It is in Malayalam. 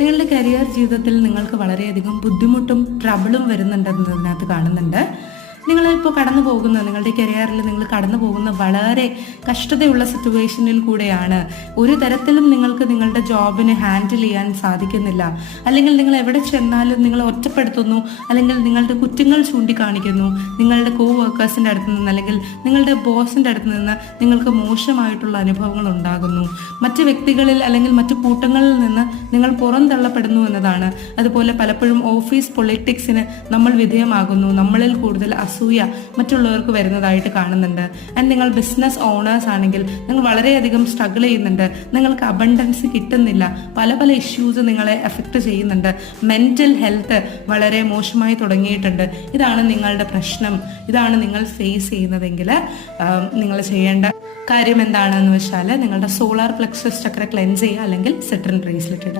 നിങ്ങളുടെ കരിയർ ജീവിതത്തിൽ നിങ്ങൾക്ക് വളരെയധികം ബുദ്ധിമുട്ടും ട്രബിളും വരുന്നുണ്ടെന്നതിനകത്ത് കാണുന്നുണ്ട്. നിങ്ങളിപ്പോൾ കടന്നു പോകുന്ന നിങ്ങളുടെ കരിയറിൽ നിങ്ങൾ കടന്നു പോകുന്ന വളരെ കഷ്ടതയുള്ള സിറ്റുവേഷനിൽ കൂടെയാണ്. ഒരു തരത്തിലും നിങ്ങൾക്ക് നിങ്ങളുടെ ജോബിനെ ഹാൻഡിൽ ചെയ്യാൻ സാധിക്കുന്നില്ല, അല്ലെങ്കിൽ നിങ്ങൾ എവിടെ ചെന്നാലും നിങ്ങൾ ഒറ്റപ്പെടുത്തുന്നു, അല്ലെങ്കിൽ നിങ്ങളുടെ കുറ്റങ്ങൾ ചൂണ്ടിക്കാണിക്കുന്നു. നിങ്ങളുടെ കോ വർക്കേഴ്സിൻ്റെ അടുത്ത് നിന്ന് അല്ലെങ്കിൽ നിങ്ങളുടെ ബോസിൻ്റെ അടുത്ത് നിന്ന് നിങ്ങൾക്ക് മോശമായിട്ടുള്ള അനുഭവങ്ങൾ ഉണ്ടാകുന്നു. മറ്റ് വ്യക്തികളിൽ അല്ലെങ്കിൽ മറ്റു കൂട്ടങ്ങളിൽ നിന്ന് നിങ്ങൾ പുറന്തള്ളപ്പെടുന്നു എന്നതാണ്. അതുപോലെ പലപ്പോഴും ഓഫീസ് പൊളിറ്റിക്സിന് നമ്മൾ വിധേയമാകുന്നു. നമ്മളിൽ കൂടുതൽ അസൂയ മറ്റുള്ളവർക്ക് വരുന്നതായിട്ട് കാണുന്നുണ്ട്. ആൻഡ് നിങ്ങൾ ബിസിനസ് ഓണേഴ്സ് ആണെങ്കിൽ നിങ്ങൾ വളരെയധികം സ്ട്രഗിൾ ചെയ്യുന്നുണ്ട്. നിങ്ങൾക്ക് അബണ്ടൻസ് കിട്ടുന്നില്ല. പല പല ഇഷ്യൂസ് നിങ്ങളെ എഫക്റ്റ് ചെയ്യുന്നുണ്ട്. മെൻ്റൽ ഹെൽത്ത് വളരെ മോശമായി തുടങ്ങിയിട്ടുണ്ട്. ഇതാണ് നിങ്ങളുടെ പ്രശ്നം. ഇതാണ് നിങ്ങൾ ഫേസ് ചെയ്യുന്നതെങ്കിൽ നിങ്ങൾ ചെയ്യേണ്ട കാര്യം എന്താണെന്ന് വെച്ചാൽ നിങ്ങളുടെ സോളാർ പ്ലെക്സസ് ചക്ര ക്ലെൻസ് ചെയ്യുക, അല്ലെങ്കിൽ സിട്രൻ ബ്രേസ്ലെറ്റ് ഇടുക.